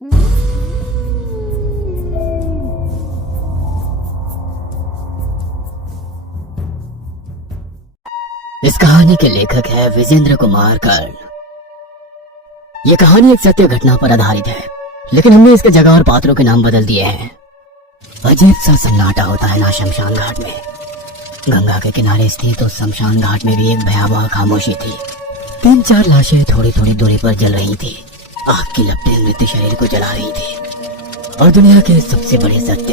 इस कहानी के लेखक है विजेंद्र कुमार कर्ण। ये कहानी एक सत्य घटना पर आधारित है, लेकिन हमने इसके जगह और पात्रों के नाम बदल दिए हैं। अजीब सा सन्नाटा होता है ना शमशान घाट में। गंगा के किनारे स्थित उस शमशान घाट में भी एक भयावह खामोशी थी। 3-4 लाशें थोड़ी थोड़ी दूरी पर जल रही थी। आग की लपटें मृत शरीर को जला रही थी और दुनिया के सबसे बड़े सत्य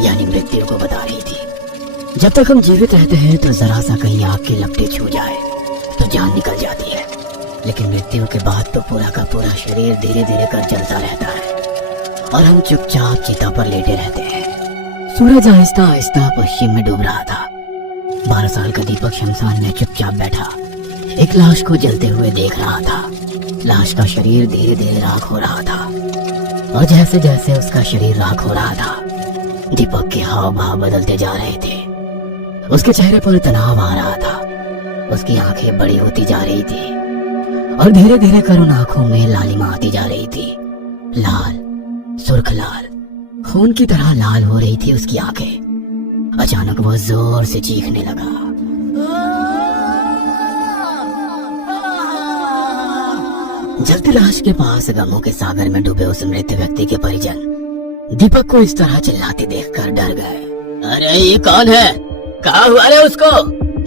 यानी मृत्यु को बता रही थी। जब तक हम जीवित रहते हैं तो जरा सा कहीं आग की लपटें छू जाए तो जान निकल जाती है, लेकिन मृत्यु के बाद तो पूरा का पूरा शरीर धीरे धीरे कर जलता रहता है और हम चुपचाप चिता पर लेटे रहते हैं। सूरज आहिस्ता आहिस्ता पश्चिम में डूब रहा था। 12 साल का दीपक शमशान में चुपचाप बैठा एक लाश को जलते हुए देख रहा था। लाश का शरीर धीरे धीरे राख हो रहा था और जैसे जैसे उसका शरीर राख हो रहा था, दीपक के हाव भाव बदलते जा रहे थे। उसके चेहरे पर तनाव आ रहा था, उसकी आंखें बड़ी होती जा रही थी और धीरे धीरे कर उन आंखों में लालिमा आती जा रही थी। लाल, सुर्ख लाल, खून की तरह लाल हो रही थी उसकी आंखें। अचानक वह जोर से चीखने लगा। जलती लाश के पास गमों के सागर में डूबे उस मृत व्यक्ति के परिजन दीपक को इस तरह चिल्लाते देखकर डर गए। अरे ये कौन है? कहाँ हुआ रे उसको?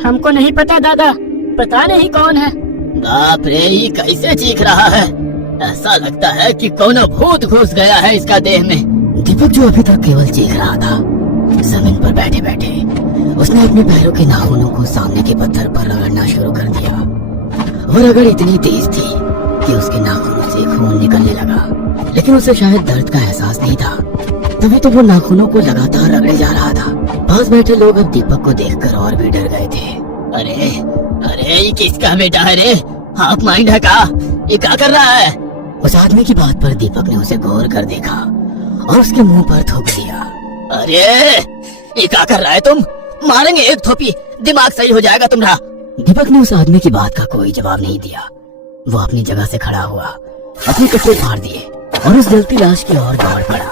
हमको नहीं पता दादा, पता नहीं कौन है। बाप रे, ये कैसे चीख रहा है? ऐसा लगता है कि कौन भूत घुस गया है इसका देह में। दीपक जो अभी तक केवल चीख रहा था, जमीन पर बैठे बैठे उसने अपने पैरों के नाखूनों को सामने के पत्थर पर रगड़ना शुरू कर दिया। वो रगड़ इतनी तेज थी कि उसके नाखूनों से खून निकलने लगा, लेकिन उसे शायद दर्द का एहसास नहीं था, तभी तो वो नाखूनों को लगातार रगड़े जा रहा था। पास बैठे लोग अब दीपक को देखकर और भी डर गए थे। अरे अरे, ये किसका बेटा है रे? हाफ माइंड है का? ये क्या कर रहा है? उस आदमी की बात पर दीपक ने उसे गौर कर देखा और उसके मुंह पर थूक दिया। अरे ये क्या कर रहा है तुम? मारेंगे एक थोपी, दिमाग सही हो जाएगा तुम्हारा। दीपक ने उस आदमी की बात का कोई जवाब नहीं दिया। वो अपनी जगह से खड़ा हुआ, अपने कपड़े फाड़ दिए और उस जलती लाश की ओर दौड़ पड़ा।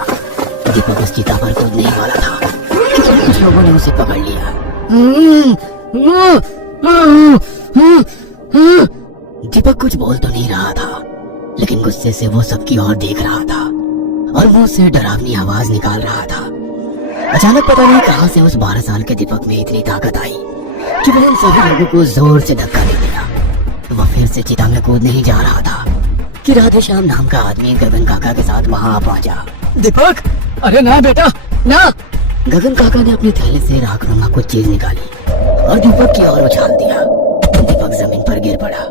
दीपक उस चिता पर कूदने ही वाला था कि कुछ लोगों ने उसे पकड़ लिया। दीपक कुछ बोल तो नहीं रहा था, लेकिन गुस्से से वो सबकी ओर देख रहा था और मुंह से डरावनी आवाज निकाल रहा था। अचानक पता नहीं कहां से उस 12 साल के दीपक में इतनी ताकत आई कि वो उन सभी लोगों को जोर से धक्का दे दिया। वो फिर से चिता में कूदने ही जा रहा था कि राधे श्याम नाम का आदमी गगन काका के साथ वहां पहुंचा। दीपक, अरे ना बेटा ना। गगन काका ने अपने थैले से राखनुमा कुछ चीज निकाली और दीपक की ओर उछाल दिया। दीपक जमीन पर गिर पड़ा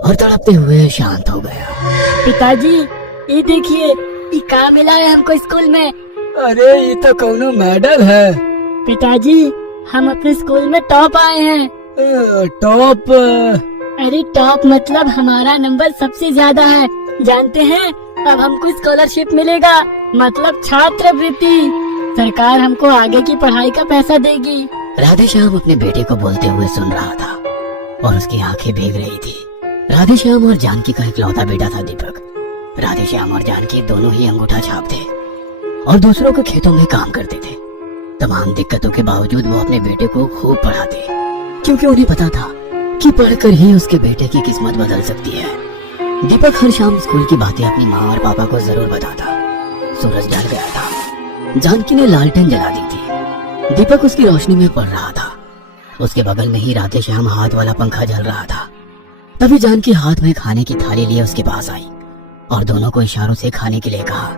और तड़पते हुए शांत हो गया। पिताजी, ये देखिए, ये क्या मिला है हमको स्कूल में। अरे ये तो कौनो मेडल है। पिताजी, हम अपने स्कूल में टॉप आए हैं। टॉप? अरे टॉप मतलब हमारा नंबर सबसे ज्यादा है, जानते हैं? अब हमको स्कॉलरशिप मिलेगा, मतलब छात्रवृत्ति। सरकार हमको आगे की पढ़ाई का पैसा देगी। राधेश्याम अपने बेटे को बोलते हुए सुन रहा था और उसकी आंखें भीग रही थी। राधेश्याम और जानकी का इकलौता बेटा था दीपक। राधेश्याम और जानकी दोनों ही अंगूठा छाप थे और दूसरों के खेतों में काम करते थे। तमाम दिक्कतों के बावजूद वो अपने बेटे को खूब पढ़ाते, क्योंकि उन्हें पता था कि पढ़कर ही उसके बेटे की किस्मत बदल सकती है। दीपक हर शाम स्कूल की बातें अपनी माँ और पापा को जरूर बताता। सूरज ढल गया था, जानकी ने लालटेन जला दी थी। दीपक उसकी रोशनी में पढ़ रहा था। उसके बगल में ही राधेश्याम हाथ वाला पंखा जल रहा था। तभी जानकी हाथ में खाने की थाली लिए उसके पास आई और दोनों को इशारों से खाने के लिए कहा।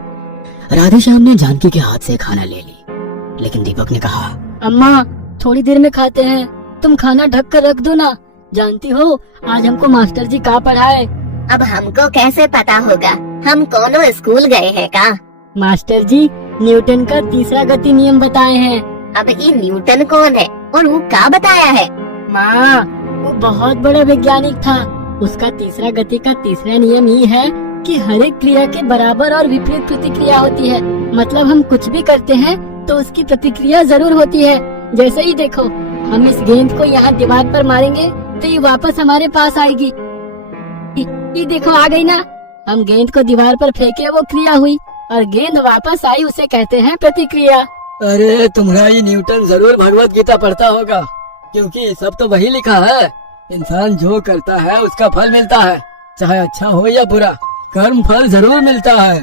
राधेश्याम ने जानकी के हाथ से खाना ले ली, लेकिन दीपक ने कहा, अम्मा थोड़ी देर में खाते हैं, तुम खाना ढक कर रख दो ना। जानती हो आज हमको मास्टर जी क्या पढ़ाए? अब हमको कैसे पता होगा? हम कोनो स्कूल गए हैं का? मास्टर जी न्यूटन का तीसरा गति नियम बताए हैं। अब ये न्यूटन कौन है और वो क्या बताया है? माँ, वो बहुत बड़ा वैज्ञानिक था। उसका तीसरा गति का तीसरा नियम ही है कि हर एक क्रिया के बराबर और विपरीत प्रतिक्रिया होती है। मतलब हम कुछ भी करते हैं तो उसकी प्रतिक्रिया जरूर होती है। जैसे ही देखो, हम इस गेंद को यहाँ दीवार पर मारेंगे तो ये वापस हमारे पास आएगी। ये देखो आ गई ना। हम गेंद को दीवार पर फेंके, वो क्रिया हुई। और गेंद वापस आई उसे कहते हैं प्रतिक्रिया। अरे तुम्हारा ये न्यूटन जरूर भगवत गीता पढ़ता होगा, क्योंकि सब तो वही लिखा है, इंसान जो करता है उसका फल मिलता है, चाहे अच्छा हो या बुरा, कर्म फल जरूर मिलता है।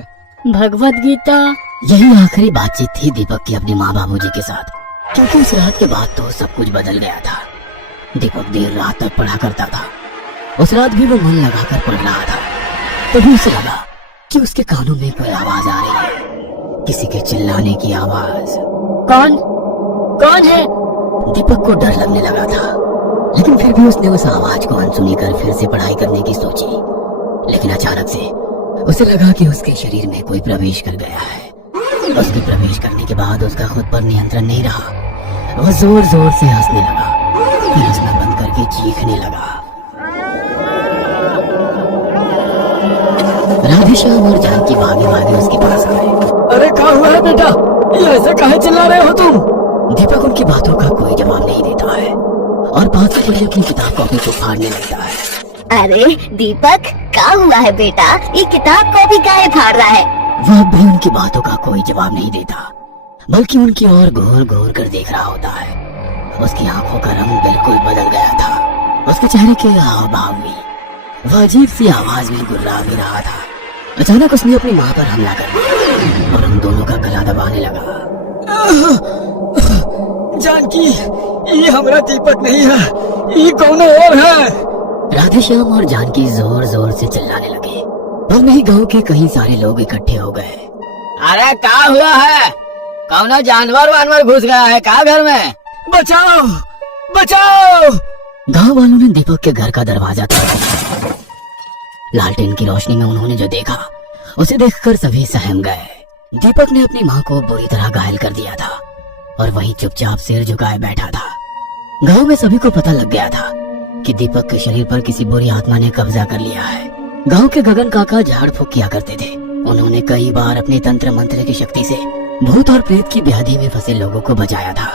भगवत गीता। यही आखिरी बातचीत थी दीपक की अपने माँ बाबूजी के साथ, क्योंकि उस रात के बाद तो सब कुछ बदल गया था। दीपक देर रात तक पढ़ा करता था। उस रात भी वो मन लगाकर पढ़ रहा था। तभी उसे लगा कि उसके कानों में कोई आवाज आ रही है, किसी के चिल्लाने की आवाज। कौन कौन है? दीपक को डर लगने लगा था, लेकिन फिर भी उसने उस आवाज को अनसुनी कर फिर से पढ़ाई करने की सोची। लेकिन अचानक से उसे लगा कि उसके शरीर में कोई प्रवेश कर गया है। उसके प्रवेश करने के बाद उसका खुद पर नियंत्रण नहीं रहा। वह जोर जोर से हंसने लगा, फिर हंसना बंद करके चीखने लगा। राधेश्याम और जानकी भागे भागे उसके पास आए। अरे क्या हुआ है बेटा, ये ऐसे काहे चिल्ला रहे हो तुम? दीपक उनकी बातों का कोई जवाब नहीं देता है और पास से पहले अपनी किताब कॉपी को फाड़ने लगता है। अरे दीपक, क्या हुआ है बेटा? ये किताब कॉपी काहे फाड़ रहा है? वह भी उनकी बातों का कोई जवाब नहीं देता, बल्कि उनकी ओर घूर घूर कर देख रहा होता है। उसकी आंखों का रंग बिल्कुल बदल गया था, उसके चेहरे के हाव भाव भी। वह अजीब सी आवाज में गुर्रा भी रहा था। अचानक उसने अपनी माँ पर हमला कर दिया और उन दोनों का गला दबाने लगा। जानकी, ये हमारा दीपक नहीं है, ये कौन और है? राधेश्याम और जानकी जोर जोर से चिल्लाने लगे और वही गांव के कई सारे लोग इकट्ठे हो गए। अरे क्या हुआ है? कौन जानवर वानवर घुस गया है क्या घर में? बचाओ बचाओ! गांव वालों ने दीपक के घर का दरवाजा तोड़ा। लालटेन की रोशनी में उन्होंने जो देखा उसे देखकर सभी सहम गए। दीपक ने अपनी माँ को बुरी तरह घायल कर दिया था और वहीं चुपचाप सिर झुकाए बैठा था। गांव में सभी को पता लग गया था कि दीपक के शरीर पर किसी बुरी आत्मा ने कब्जा कर लिया है। गांव के गगन काका झाड़ फूक किया करते थे। उन्होंने कई बार अपने तंत्र मंत्र की शक्ति से भूत और प्रेत की व्याधि में फंसे लोगों को बचाया था।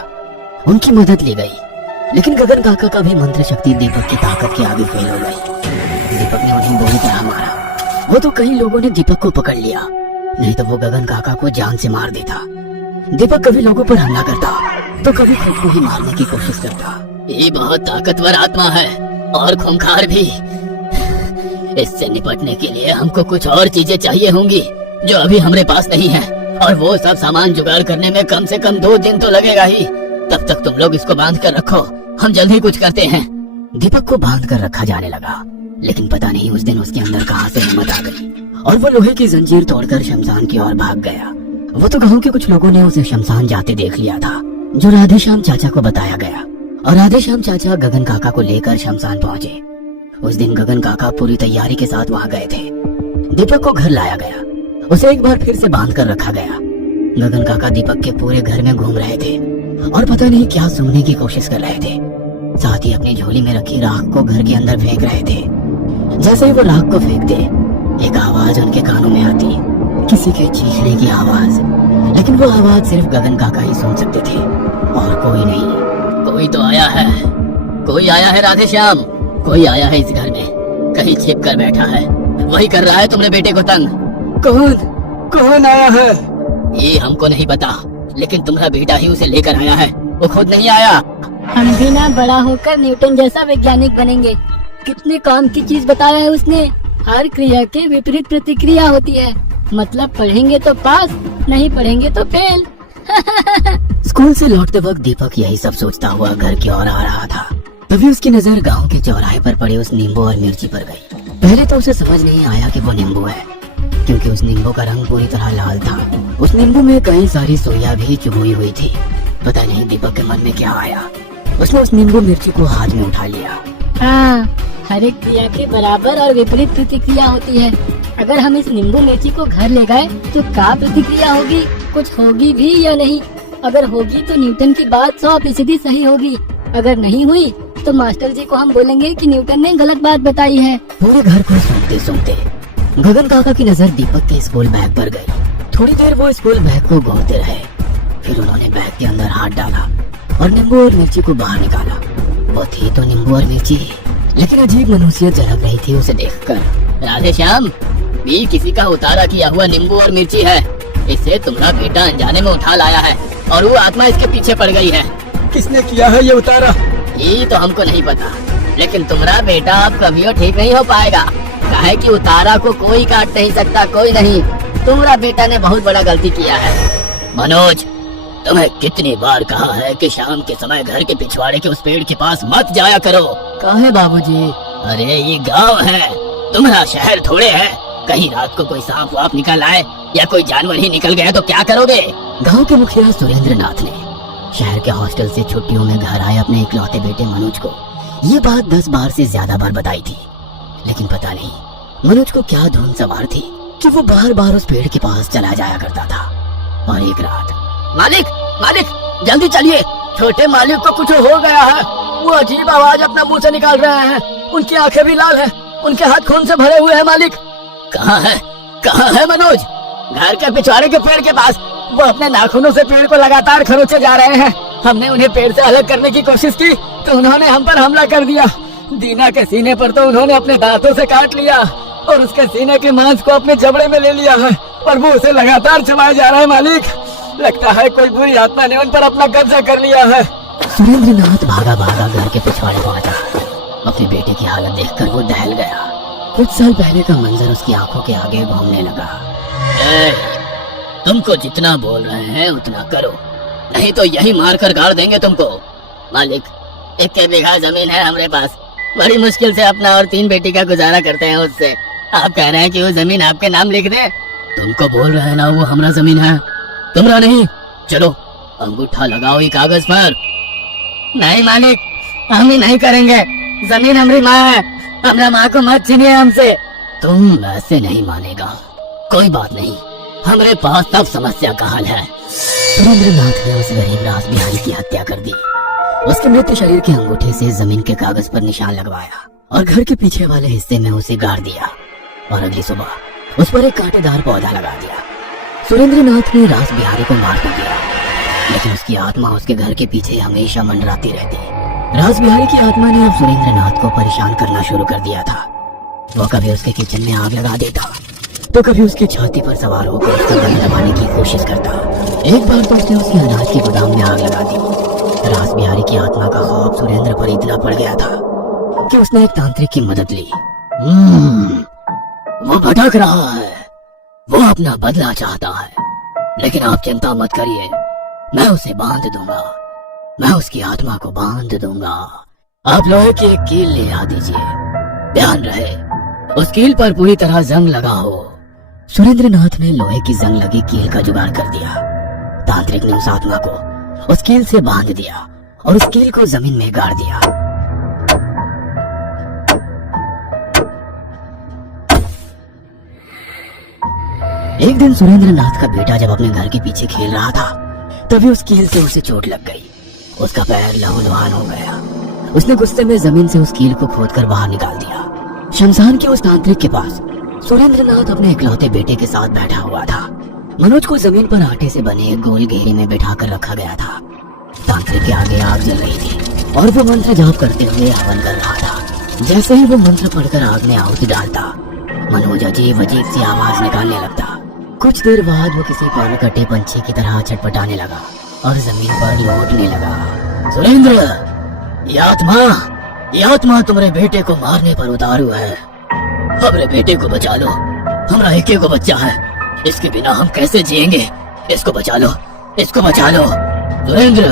उनकी मदद ली गई, लेकिन गगन काका का भी मंत्र शक्ति दीपक की ताकत के आगे फेल हो गई। दीपक ने उन्हें बुरी तरह मारा। वो तो कई लोगों ने दीपक को पकड़ लिया, नहीं तो वो गगन काका को जान से मार देता। दीपक कभी लोगों पर हमला करता तो कभी खुद को ही मारने की कोशिश करता। ये बहुत ताकतवर आत्मा है और खूंखार भी। इससे निपटने के लिए हमको कुछ और चीजें चाहिए होंगी जो अभी हमारे पास नहीं है, और वो सब सामान जुगाड़ करने में कम से कम 2 दिन तो लगेगा ही। तब तक तुम लोग इसको बांध कर रखो, हम जल्द ही कुछ करते हैं। दीपक को बांध कर रखा जाने लगा, लेकिन पता नहीं उस दिन उसके अंदर कहां से हिम्मत आ गई और वो लोहे की जंजीर तोड़कर शमशान की ओर भाग गया। वो तो गांव के कुछ लोगों ने उसे शमशान जाते देख लिया था, जो राधेश्याम चाचा को बताया गया, और राधेश्याम चाचा गगन काका को लेकर शमशान पहुंचे। उस दिन गगन काका पूरी तैयारी के साथ वहां गए थे। दीपक को घर लाया गया, उसे एक बार फिर से बांध कर रखा गया। गगन काका दीपक के पूरे घर में घूम रहे थे और पता नहीं क्या सूंघने की कोशिश कर रहे थे। साथ ही अपनी झोली में रखी राख को घर के अंदर फेंक रहे थे। जैसे ही वो राख को फेंकते, एक आवाज उनके कानों में आती, किसी के चीखने की आवाज। लेकिन वो आवाज सिर्फ गगन काका ही सुन सकते थे और कोई नहीं। कोई तो आया है, कोई आया है राधेश्याम, कोई आया है इस घर में, कहीं छिप कर बैठा है, वही कर रहा है तुम्हारे बेटे को तंग। कौन आया है? ये हमको नहीं पता, लेकिन तुम्हारा बेटा ही उसे लेकर आया है, वो खुद नहीं आया। हम भी ना बड़ा होकर न्यूटन जैसा वैज्ञानिक बनेंगे। कितने काम की चीज बताया है उसने। हर क्रिया के विपरीत प्रतिक्रिया होती है, मतलब पढ़ेंगे तो पास, नहीं पढ़ेंगे तो फेल। स्कूल से लौटते वक्त दीपक यही सब सोचता हुआ घर की ओर आ रहा था। तभी उसकी नजर गांव के चौराहे पर पड़े उस नींबू और मिर्ची पर गई। पहले तो उसे समझ नहीं आया कि वो नींबू है, क्योंकि उस नींबू का रंग पूरी तरह लाल था। उस नींबू में कई सारी सोया भी चुभी हुई थी। पता नहीं दीपक के मन में क्या आया, उसने उस नींबू मिर्ची को हाथ में उठा लिया। हाँ, हर एक क्रिया के बराबर और विपरीत प्रतिक्रिया होती है। अगर हम इस नींबू मिर्ची को घर ले गए तो क्या प्रतिक्रिया होगी, कुछ होगी भी या नहीं? अगर होगी तो न्यूटन की बात 100% सही होगी, अगर नहीं हुई तो मास्टर जी को हम बोलेंगे कि न्यूटन ने गलत बात बताई है। पूरे घर को सूंघते सूंघते गगन काका की नजर दीपक के स्कूल बैग पर गई। थोड़ी देर वो स्कूल बैग को घूरते रहे, फिर उन्होंने बैग के अंदर हाथ डाला और नींबू और मिर्ची को बाहर निकाला। वो थी तो नींबू और मिर्ची, लेकिन अजीब मनुष्यत झलक रही थी उसे देखकर। राधेश्याम, ये किसी का उतारा किया हुआ नींबू और मिर्ची है, इसे तुम्हारा बेटा अनजाने में उठा लाया है और वो आत्मा इसके पीछे पड़ गई है। किसने किया है ये उतारा? ये तो हमको नहीं पता, लेकिन तुम्हारा बेटा अब कभी ठीक नहीं हो पाएगा। काहे कि उतारा को कोई काट नहीं सकता, कोई नहीं। तुम्हारा बेटा ने बहुत बड़ा गलती किया है। मनोज, तुम्हें कितनी बार कहा है कि शाम के समय घर के पिछवाड़े के उस पेड़ के पास मत जाया करो। काहे बाबूजी? अरे ये गांव है, तुम्हारा शहर थोड़े है। कहीं रात को कोई सांप वाप निकल आए या कोई जानवर ही निकल गया तो क्या करोगे? गांव के मुखिया सुरेंद्र नाथ ने शहर के हॉस्टल से छुट्टियों में घर आए अपने इकलौते बेटे मनोज को ये बात 10 बार से ज्यादा बार बताई थी, लेकिन पता नहीं मनोज को क्या धुन सवार थी कि वो बार बार उस पेड़ के पास चला जाया करता था। और एक रात, मालिक मालिक जल्दी चलिए, छोटे मालिक को कुछ हो गया है। वो अजीब आवाज अपना मुंह से निकाल रहे हैं, उनकी आंखें भी लाल हैं, उनके हाथ खून से भरे हुए हैं। मालिक कहाँ है मनोज? घर के पिछवाड़े के पेड़ के पास। वो अपने नाखूनों से पेड़ को लगातार खरोचे जा रहे हैं। हमने उन्हें पेड़ से अलग करने की कोशिश की तो उन्होंने हम पर हमला कर दिया। दीना के सीने पर तो उन्होंने अपने दांतों से काट लिया और उसके सीने के मांस को अपने जबड़े में ले लिया है, पर वो उसे लगातार चबाए जा रहा है। मालिक, लगता है कोई बुरी आत्मा ने उन पर अपना कब्जा कर लिया है। सुरेंद्र नाथ भागा भागा घर के पिछवाड़े पहुंचा। अपने बेटे की हालत देखकर वो दहल गया। कुछ साल पहले का मंजर उसकी आंखों के आगे घूमने लगा। तुमको जितना बोल रहे हैं उतना करो, नहीं तो यही मार कर गाड़ देंगे तुमको। मालिक, 1 बीघा जमीन है हमारे पास, बड़ी मुश्किल से अपना और 3 बेटी का गुजारा करते हैं उससे। आप कह रहे हैं कि वो जमीन आपके नाम लिख दे? तुमको बोल रहे हैं ना वो हमारा जमीन है, तुम्हारा नहीं। चलो अंगूठा लगाओ ये कागज पर। नहीं मालिक, हम ही नहीं करेंगे, जमीन हमारी माँ है, हमारा माँ को मत छीनिए हमसे। तुम ऐसे नहीं मानेगा, कोई बात नहीं, हमारे पास सब समस्या का हल है। सुरेंद्र नाथ ने उस गरीब रास बिहारी की हत्या कर दी। उसके मृत शरीर के अंगूठे से जमीन के कागज पर निशान लगवाया और घर के पीछे वाले हिस्से में उसे गाड़ दिया और अगली सुबह उस पर एक कांटेदार पौधा लगा दिया। सुरेंद्र नाथ ने रास बिहारी को मार तो दिया, लेकिन उसकी आत्मा उसके घर के पीछे हमेशा मंडराती रहती। रास बिहारी की आत्मा ने अब सुरेंद्र नाथ को परेशान करना शुरू कर दिया था। वो कभी उसके किचन में आग लगा देता तो कभी उसकी छाती पर सवार होकर उसका गला दबाने की कोशिश करता। एक बार तो उसने उसके अनाज के गोदाम में आग लगा दी। रास बिहारी की आत्मा का खौफ सुरेंद्र पर इतना पड़ गया था कि उसने एक तांत्रिक की मदद ली। वो भटक रहा है, वो अपना बदला चाहता है, लेकिन आप चिंता मत करिए, मैं उसे बांध दूंगा, मैं उसकी आत्मा को बांध दूंगा। आप लोहे की एक कील ले आ दीजिए, ध्यान रहे उस कील पर पूरी तरह जंग लगा हो। सुरेंद्र नाथ ने लोहे की जंग लगी कील का जुगाड़ कर दिया। तांत्रिक ने उस आत्मा को उस कील से बांध दिया और उस कील को जमीन में गाड़ दिया। एक दिन सुरेंद्र नाथ का बेटा जब अपने घर के पीछे खेल रहा था, तभी उस कील से उसे चोट लग गई। उसका पैर लहूलुहान हो गया। उसने गुस्से में जमीन से उस कील को खोदकर बाहर निकाल दिया। शमशान के उस तांत्रिक के पास सुरेंद्र नाथ अपने इकलौते बेटे के साथ बैठा हुआ था। मनोज को जमीन पर आटे से बने एक गोल घेरे में बिठाकर रखा गया था। तांत्रिक के आगे आग जल रही थी और वो मंत्र जाप करते हुए हवन कर रहा था। जैसे ही वो मंत्र पढ़कर आग में आहुति डालता, मनोज अजीब अजीब सी आवाज निकालने लगता। कुछ देर बाद वो किसी पानी कटे पंछी की तरह छटपटाने लगा और जमीन पर लौटने लगा। सुरेंद्र, ये आत्मा तुम्हारे बेटे को मारने पर उतारू है। हमारे बेटे को बचा लो, हमारा एक को बच्चा है, इसके बिना हम कैसे जिएंगे? इसको बचा लो, इसको बचा लो। सुरेंद्र,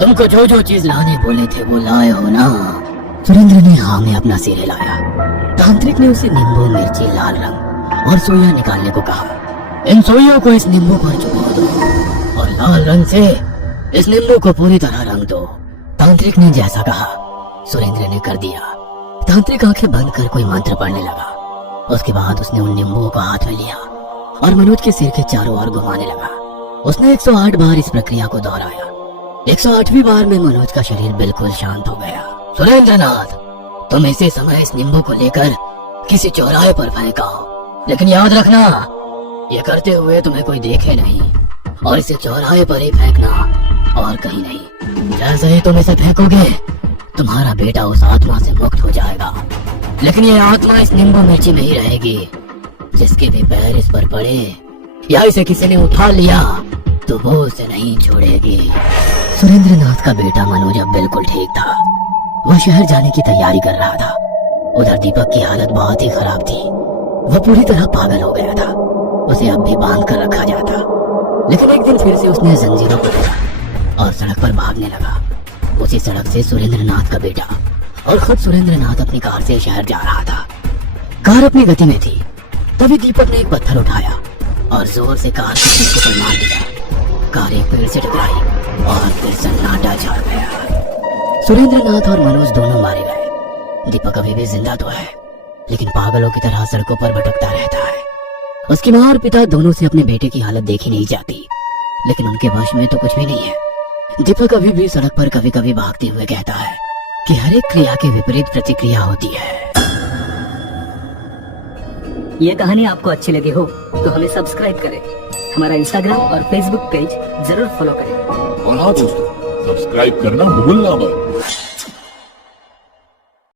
तुमको जो जो चीज लाने बोले थे वो लाए हो ना? सुरेंद्र ने हाँ में अपना सिर हिलाया। तांत्रिक ने उसे नींबू, मिर्ची, लाल रंग और सोया निकालने को कहा। इन सोइयों को इस नींबू पर चुबो दो और लाल रंग से इस नींबू को पूरी तरह रंग दो। तांत्रिक ने जैसा कहा सुरेंद्र ने कर दिया। तांत्रिक आंखें बंद कर कोई मंत्र पढ़ने लगा। उसके बाद उसने उन नींबुओं को हाथ में लिया और मनोज के सिर के चारों ओर घुमाने लगा। उसने 108 बार इस प्रक्रिया को दोहराया। 108वीं बार में मनोज का शरीर बिल्कुल शांत हो गया। सुरेंद्र नाथ, तुम इसी समय इस नींबू को लेकर किसी चौराहे पर फेंकाओ, लेकिन याद रखना ये करते हुए तुम्हें कोई देखे नहीं और इसे चौराहे पर ही फेंकना और कहीं नहीं। जैसे ही तुम इसे फेंकोगे तुम्हारा बेटा उस आत्मा से मुक्त हो जाएगा, लेकिन ये आत्मा इस नींबू मिर्ची में ही रहेगी। जिसके भी पैर इस पर पड़े या इसे किसी ने उठा लिया तो वो उसे नहीं छोड़ेगी। सुरेंद्र नाथ का बेटा मनोज अब बिल्कुल ठीक था। वह शहर जाने की तैयारी कर रहा था। उधर दीपक की हालत बहुत ही खराब थी। वह पूरी तरह पागल हो गया था। उसे अब भी बांध कर रखा जाता, लेकिन एक दिन फिर से उसने जंजीरों को तोड़ा और सड़क पर भागने लगा। उसी सड़क से सुरेंद्र नाथ का बेटा और खुद सुरेंद्र नाथ अपनी कार से शहर जा रहा था। कार अपनी गति में थी, तभी दीपक ने एक पत्थर उठाया और जोर से कार के शीशे पर मार दिया। कार एक पेड़ से टकराई और फिर सन्नाटा छा गया। सुरेंद्र नाथ और मनोज दोनों मारे गए। दीपक अभी भी जिंदा तो है, लेकिन पागलों की तरह सड़कों पर भटकता रहता है। उसकी माँ और पिता दोनों से अपने बेटे की हालत देखी नहीं जाती, लेकिन उनके वश में तो कुछ भी नहीं है। दीपक अभी भी सड़क पर कभी कभी भागते हुए कहता है कि हर एक क्रिया के विपरीत प्रतिक्रिया होती है। ये कहानी आपको अच्छी लगी हो तो हमें सब्सक्राइब करें, हमारा इंस्टाग्राम और फेसबुक पेज जरूर फॉलो करें। और हाँ दोस्तों, सब्सक्राइब करना भूलना मत।